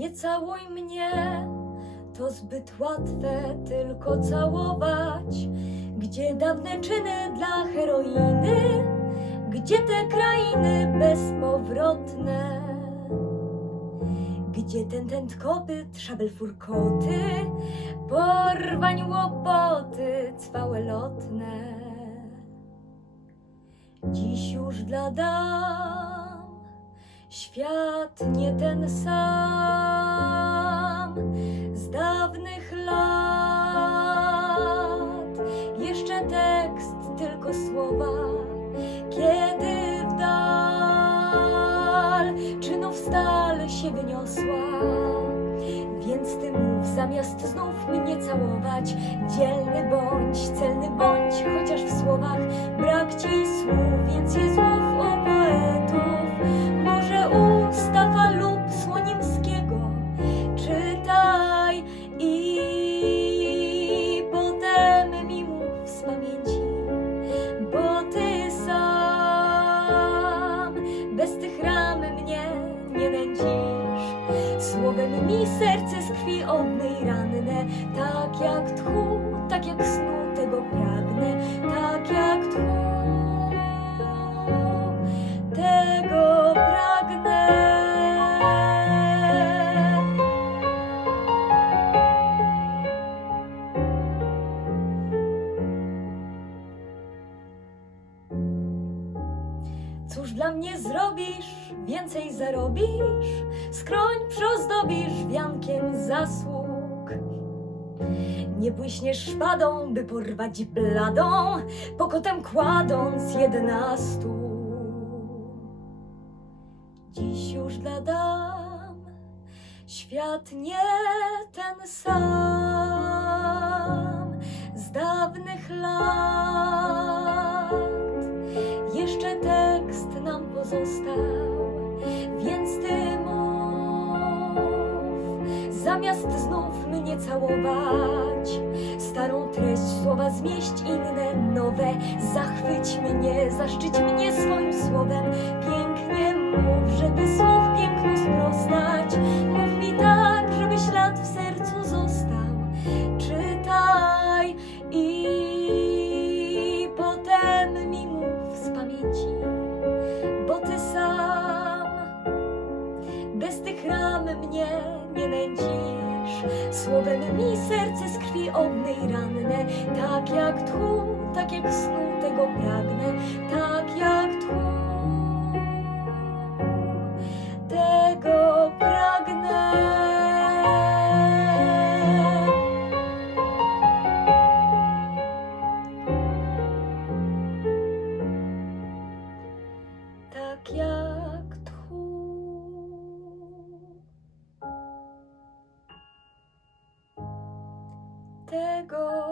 Nie całuj mnie, to zbyt łatwe tylko całować. Gdzie dawne czyny dla heroiny? Gdzie te krainy bezpowrotne? Gdzie ten tent kopyt, szabel furkoty, porwań łopoty, cwałe lotne? Dziś już dla dam świat nie ten sam z dawnych lat. Jeszcze tekst, tylko słowa, kiedy w dal czynów stal się wyniosła. Więc ty mów, zamiast znów mnie całować, dzielny bądź, celny bądź, chociaż w słowach brak ci słów, więc je znów Słowem mi serce z krwi odnej ranne, tak jak tchu, tak jak snu tego pragnę, Cóż dla mnie zrobisz, więcej zarobisz, skroń przyozdobisz wiankiem zasług. Nie błyśniesz szpadą, by porwać bladą, pokotem kładąc jedenastu. Dziś już dla dam świat nie ten sam z dawnych lat. Nam pozostał, więc ty mów, zamiast znów mnie całować. Starą treść słowa zmieść, inne nowe, zachwyć mnie, zaszczyć mnie swoim słowem. Pięknie mów, żeby słów pięknu sprostać. Bez tych ram mnie nie nędzisz. Słowem mi serce z krwi odnej ranne, tak jak tchu, tak jak snu tego pragnę, Tego